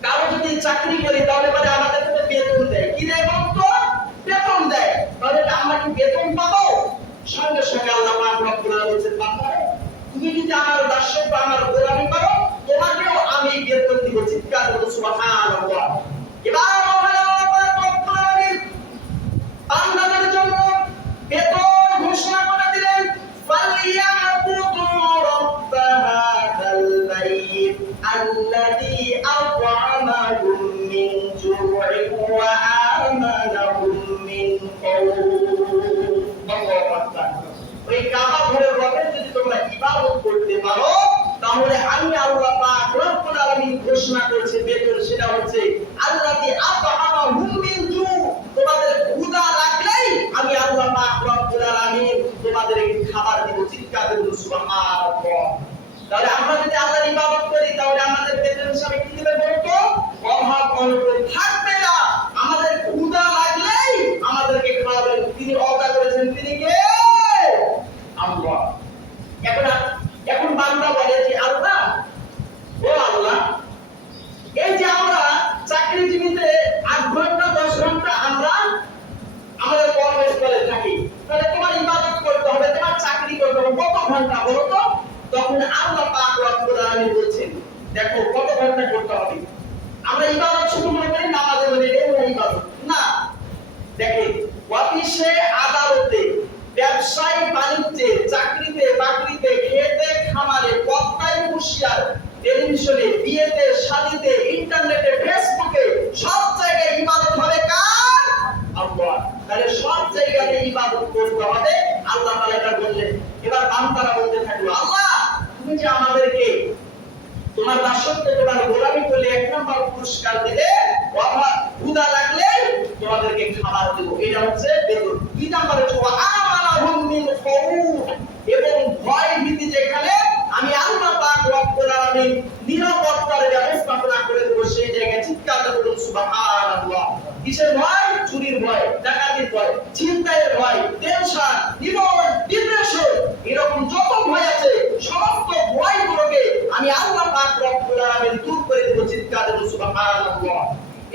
কারো যদি চাকরি করি তাহলে মানে আমাদের থেকে বেতন দেয়। কি দেয় বলতো? বেতন দেয়। তাহলে আমরা কি বেতন পাবো? সঙ্গে সঙ্গে আল্লাহ পাক রব্বুল আলামিন বলেছেন, বান্দা, তুমি যদি আমার দাসত্ব, আমার গোলামি করো, তোমাকেও আমি বেতন দিব। চিৎকার করে সুবহানাল্লাহ। এবার আল্লাহ পাক রব্বুল আলামিন বান্দাদের জন্য বেতন ঘোষণা করে দিলেন, ফালিয়াবুদু রাব্ব হাযাল বাইত আল্লাযী আত'আমাহুম মিন জু'ইন ওয়া আমানাহুম মিন খাউফ। আল্লাহু আকবার। ওই কাবা ঘরের রবের যদি তোমরা ইবাদত করতে পারো, তাহলে আমি আল্লাহ পাক রব্বুল আলামিন ঘোষণা করেছে বেতন, সেটা হচ্ছে আল্লাযী আত'আমাহুম মিন জু'। তোমাদের ক্ষুধা লাগলেই আমি আল্লাহ পাক রব্বুল আলামিন তোমাদেরকে খাবার দেব। চিৎকার করে সুবহানাল্লাহ। তাহলে আমরা যদি আল্লাহর ইবাদত করি, তাহলে আমাদের বেতন হিসাবে কি দিবে বলতো? অভাব অনটন থাকবে না। আমাদের ক্ষুধা লাগলেই আমাদেরকে খাওয়াবেন। তিনি ওয়াদা করেছেন, তিনি কে? আল্লাহ। এখন বান্দা বলে যে, আল্লাহ, ও আল্লাহ, এই যে আমরা চাকরিজীবীতে 8 ঘন্টা 10 ঘন্টা আমরা আমাদের কর্মস্থলে থাকি, তাহলে তোমার ইবাদত করতে হবে, তোমার চাকরি করতে হবে, কত ঘন্টা বলো তো? তখন আল্লাহ পাক রব্বুল আলামিন বলেছেন, দেখো কত ঘন্টা করতে হবে। আমরা ইবাদত শুধু মনে করি নামাজে বলি এটা ইবাদত না। দেখেন, অফিসে, আদালতে, ব্যবসায় বাণিজ্যে, চাকরিতে বাকরিতে, খেতে খামারে, পত্তায় হুঁশিয়ার, টেলিভিশনে, বিয়েতে, শাদীতে, ইন্টারনেটে, ফেসবুকে, সব জায়গায় ইবাদত হবে কার? আল্লাহ। তাহলে সব জায়গাতে ইবাদত করতে হবে। আল্লাহ তাআলা এটা বললেন। এবার বান্দারা বলতে থাকলো, আল্লাহ, তুমি যে আমাদেরকে তোমার দাসত্ব, তোমার গোলামি করলে 1 নম্বর পুরস্কার দিলে, অভাব ক্ষুধা লাগলে তোমাদেরকে খাবার দেব, এটা হচ্ছে বেতন। 2 নম্বরে ওয়া আমানাহুম মিন খাউফ, এবং ভয় ভীতি যেখানে আমি আল্লাহ পাক রব্বুল আলামিন নিরাপত্তার ব্যবস্থাপনা করে দেব, সেই জায়গায় চিৎকার করে সুবহানাল্লাহ। কিসের ভয়? চুরির ভয়, ডাকাতির ভয়, ছিনতাইয়ের ভয়, টেনশন, ডিপ্রেশন, এরকম যত ভয় আছে সমস্ত ভয়গুলোকে আমি আল্লাহ পাক রব্বুল আলামিন দূর করে দেব। চিৎকার করে সুবহানাল্লাহ।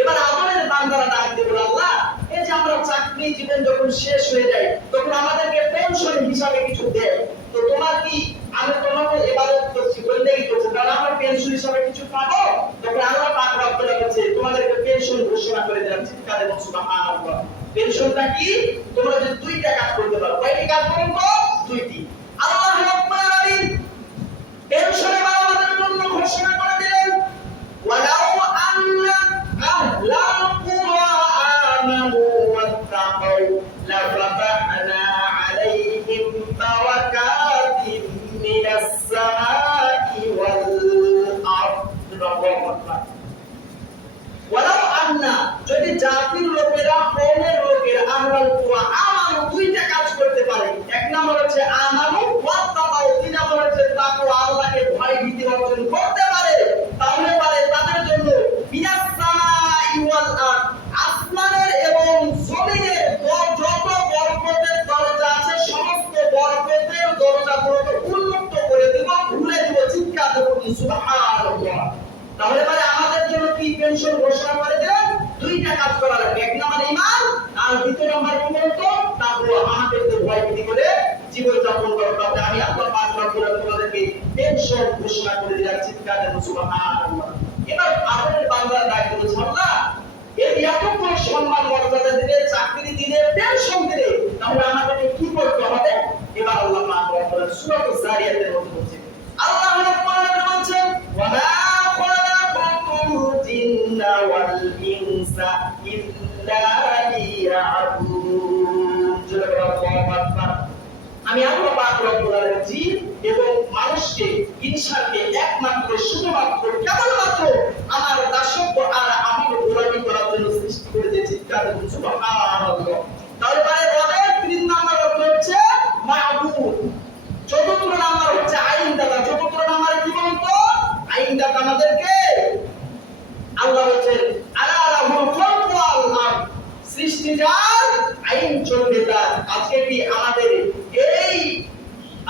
এবার আমাদের বান্দারা ডাক দেব, আল্লাহ, এই যে আমরা চাকরি জীবন যখন শেষ হয়ে যায়, তখন আমাদেরকে পেনশন হিসাবে কিছু দেয়, তো তোমার কি, আমি তোমাকে ইবাদত করছি, বন্দেগী করছি, তাহলে আমরা পেনশন হিসাবে কিছু পাবো? তখন আল্লাহ পাক রব্বুল আলামিন বলেছে, তোমাদেরকে পেনশন ঘোষণা করে দিলাম। চিৎকার করে সুবহানাল্লাহ। পেনশনটা কি? তোমরা যদি 2টা কাজ করতে পারো। কয়টি কাজ করো তো? 2টি। আল্লাহ রাব্বুল আলামিন পেনশনের আমাদের জন্য ঘোষণা করে দিলেন, السماء والأرض ওয়ালাউ আন্না যদি জাতির লোকেরা কওমের লোকেরা আহলাল কুরআ আমানু দুইটা কাজ করতে পারে এক নাম্বার হচ্ছে আমানু ওয়াত্তাকাউ দুই নাম্বার হচ্ছে তাকওয়া আল্লাহকে ভয় ভীতি অর্জন করতে পারে তাহলে পারে তাদের জন্য মিনাস সামাই ওয়াল আরদ আসমানের এবং জমিনের যত বরকতের দরজা আছে সমস্ত বরকতের দরজাগুলোকে উন্মুক্ত করে দেব খুলে দেব চিৎকার দেব সুবহানাল্লাহ তাহলে মানে আমাদের জন্য কি পেনশন ঘোষণা করে দিলেন দুইটা কাজ করা লাগবে এক নাম্বার ঈমান আর দ্বিতীয় নাম্বার কি বলতো তাকওয়া আমাদেরকে ভয় ভীতি করে জীবন যাপন করতে হবে আমি আল্লাহ পাক রব্বুল আলামিন তোমাদেরকে পেনশন ঘোষণা করে দিলাম চিৎকার দেব সুবহানাল্লাহ এবার আমাদের বাংলার দায়িত্ব হচ্ছে আল্লাহ এই এত বড় সম্মান মর্যাদা দিলে চাকরি দিলে পেনশন দিলে তাহলে আমাদেরকে কি করতে হবে এবার আল্লাহ পাক রব্বুল আলামিন সূরা যারিয়াতের মধ্যে বলছেন আল্লাহ রাব্বুল আলামিন বলছেন ওয়া মা والإنس إلا ليعبدون আমি আল্লাহ পাক রব্বুল আলামিন জিন এবং মানুষকে ইনসানকে একমাত্র শুধুমাত্র কেবলমাত্র আমার দাসত্ব আর আমার গোলামি করার জন্য সৃষ্টি করে দিয়েছি চিৎকার করুন সুবহানাল্লাহ তাহলে রবের তিন নাম্বার অর্থ হচ্ছে মাবুদ চতুর্থ নাম্বার হচ্ছে আইনদাতা চতুর্থ নাম্বার কি বলতো আইনদাতা আমাদেরকে আল্লাহ বলেন আলা লাহুল খালকু ওয়াল আমর সৃষ্টি যার আইন চলবে তার আজকে কি আমাদের এই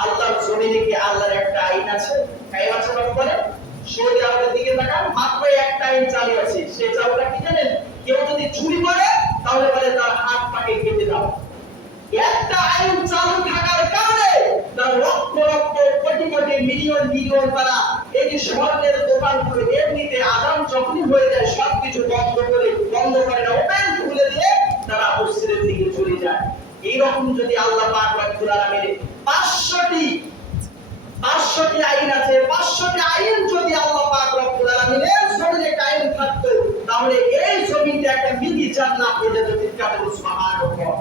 আল্লাহর জমিনে কি আল্লাহর একটা আইন আছে কায়েম আছে না বলেন সৌদি আরবের দিকে তাকান মাত্র একটা আইন চালু আছে সেই চালুটা কি জানেন কেউ যদি চুরি করে তাহলে বলে তার হাত পাকে কেটে দাও একটা আইন চালু থাকার কারণে তার লক্ষ লক্ষ কোটি কোটি মিলিয়ন মিলিয়ন তারা এই যে শহরের দোকান করে এমনিতে আজান যখনই হয়ে যায় সবকিছু বন্ধ করে না ওপেন খুলে দিয়ে তারা মসজিদের দিকে চলে যায় এই রকম যদি আল্লাহ পাক রব্বুল আলামিন 500টি আইন আছে 500টি আইন যদি আল্লাহ পাক রব্বুল আলামিনের জমিনে কায়েম থাকতো তাহলে এই জমিতে একটা মিনি জান্নাত হয়ে যেত চিৎকার করে সুবহানাল্লাহ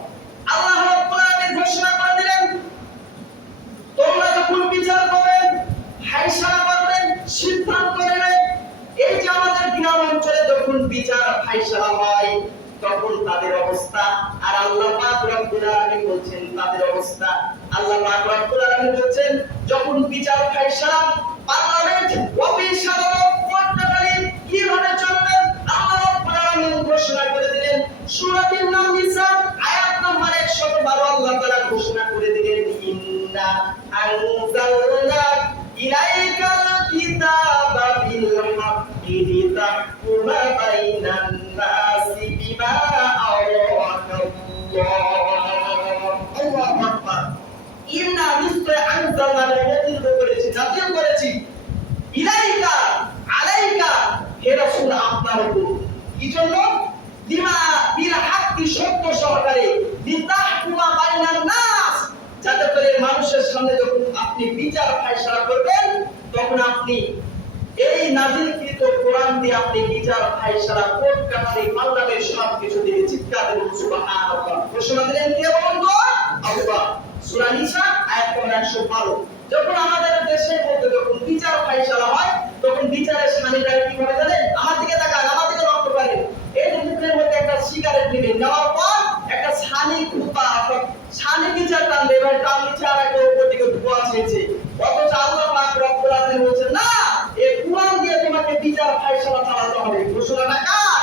আল্লাহ রাব্বুল আলামিন ঘোষণা করে দিলেন তোমরা যখন বিচার করবেন ফায়সালা করবেন সিদ্ধান্ত নেবেন এই যে আমাদের গ্রাম অঞ্চলে যখন বিচার ফায়সালা হয় তখন তাদের অবস্থা আর আল্লাহ পাক রব্বুল আলামিন বলেন তাদের অবস্থা আল্লাহ পাক রব্বুল আলামিন বলেন যখন বিচার ফায়সালা পার্লামেন্ট অফিস আদালত কোর্টকারী কিভাবে চলবে আল্লাহ রাব্বুল আলামিন ঘোষণা করে দিলেন সূরাতুন নিসা আয়াত নম্বর 112 আল্লাহ তাআলা ঘোষণা করে দিলেন ইন্না আনজালনা ইলাইকাল কিতাবা বিল হাক্কি লিতাহকুমা বাইনান নাসি বিমা আরাকাল্লাহ আল্লাহু আকবার ইন্না নিশ্চয় আনজালনা নাযিল করেছি ইলাইকা আলাইকা হে রাসূল আপনার উপর কি জন্য বিমা বিল হাক্কি সত্য সহকারে লিতাহকুমা বাইনান নাস যাতে করে মানুষের সামনে যখন আপনি বিচার ফায়সালা করবেন তখন আপনি এই নাযিলকৃত কোরআন দিয়ে আপনি বিচার ফায়সালা কোর্ট কাছারি পার্লামেন্ট সব কিছু দিয়ে চিৎকার করে সুবহানাল্লাহ ঘোষণা দিলেন কে বলতো আল্লাহ সূরা নিসা আয়াত নম্বর 112 যখন আমাদের দেশের মধ্যে যখন বিচার ফায়সালা হয় তখন বিচারের সালিরা কিভাবে জানেন আমার দিকে তাকান আমার দিকে লক্ষ্য করেন এই মুখের মধ্যে একটা সিগারেট নেবেন নেওয়ার পর একটা ছানি কুপা ছানি বিচার টানবে এবার টান নিচে আর একটা উপর দিকে ধোঁয়া ছেড়েছে অথচ আল্লাহ পাক রব্বুল আলামিন বলেছেন না এই কুরআন দিয়ে তোমাকে বিচার ফায়সালা চালাতে হবে ঘোষণাটা কার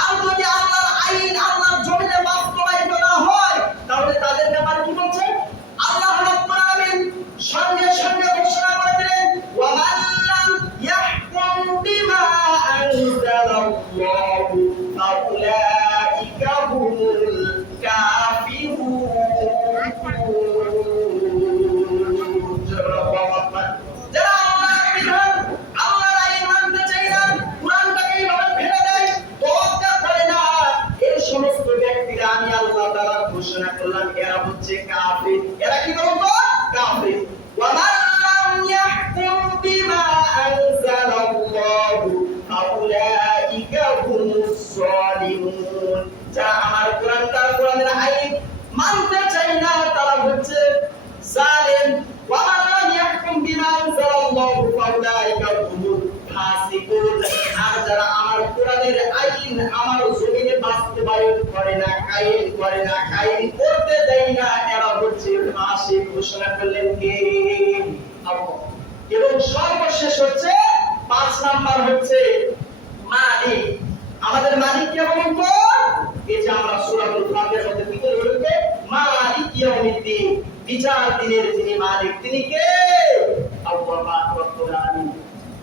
আর যদি আল্লাহর আইন আল্লাহর জমিনে বাস্তবায়িত না হয় তাহলে তাদের ব্যাপারে কি বলছে আল্লাহ রাব্বুল আলামিন সঙ্গে সঙ্গে ঘোষণা করে করে না, কায়েম করতে দেয় না, এরা হচ্ছে ফাসিক ঘোষণা করলেন কে? আল্লাহ। এবং সর্বশেষ হচ্ছে 5 নাম্বার হচ্ছে মালিক। আমাদের মালিক কে বলুন তো? এই যে আমরা সূরাতুল ফাতিহার মধ্যে কি বলে রয়েছে, মালিক ইয়াউমিদ্দিন, বিচার দিনের যিনি মালিক তিনি কে? আল্লাহ রাব্বুল আলামিন।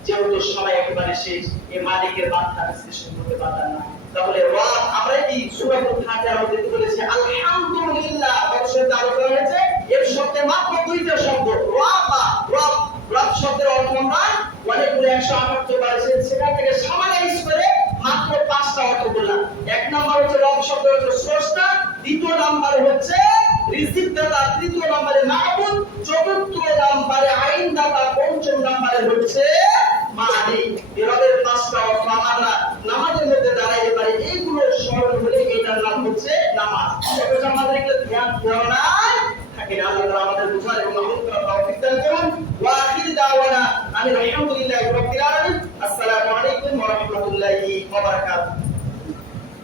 যেহেতু সবাই একেবারে শেষ, এই মালিকের ব্যাখ্যা বিশ্লেষণ করতে পারতাম না। তাহলে রব আমরা কি সূরাতুল ফাতিহার মধ্যে কি বলেছে? আলহামদুলিল্লাহ শব্দ আলোচনা হয়েছে। এর শব্দে মাত্র 2টা শব্দ, রবা, রব। রব শব্দের অর্থ আমরা অনেকগুলো 178 বার এসেছে, সেখান থেকে সামানাইজ করে মাত্র 5টা অর্থ বললাম। 1 নাম্বার হচ্ছে রব শব্দ হচ্ছে স্রষ্টা, দ্বিতীয় নাম্বার হচ্ছে রিজিকদাতা, তৃতীয় নম্বরে মাবুদ, চতুর্থ নম্বরে আইনদাতা, পঞ্চম নম্বরে হচ্ছে মালিক। এভাবে 5টা অর্থ আমরা নামাজের মধ্যে দাঁড়াইতে পারি। এইগুলো স্মরণ হলে এটার নাম হচ্ছে নামাজ। অথচ আমাদের এগুলো ধ্যান ধারণায় থাকে না। আল্লাহ আমাদের বুঝার এবং আমল করার তৌফিক দান করুন। ওয়া আখির দাওয়ানা আলহামদুলিল্লাহি রাব্বিল আলামিন। আসসালামু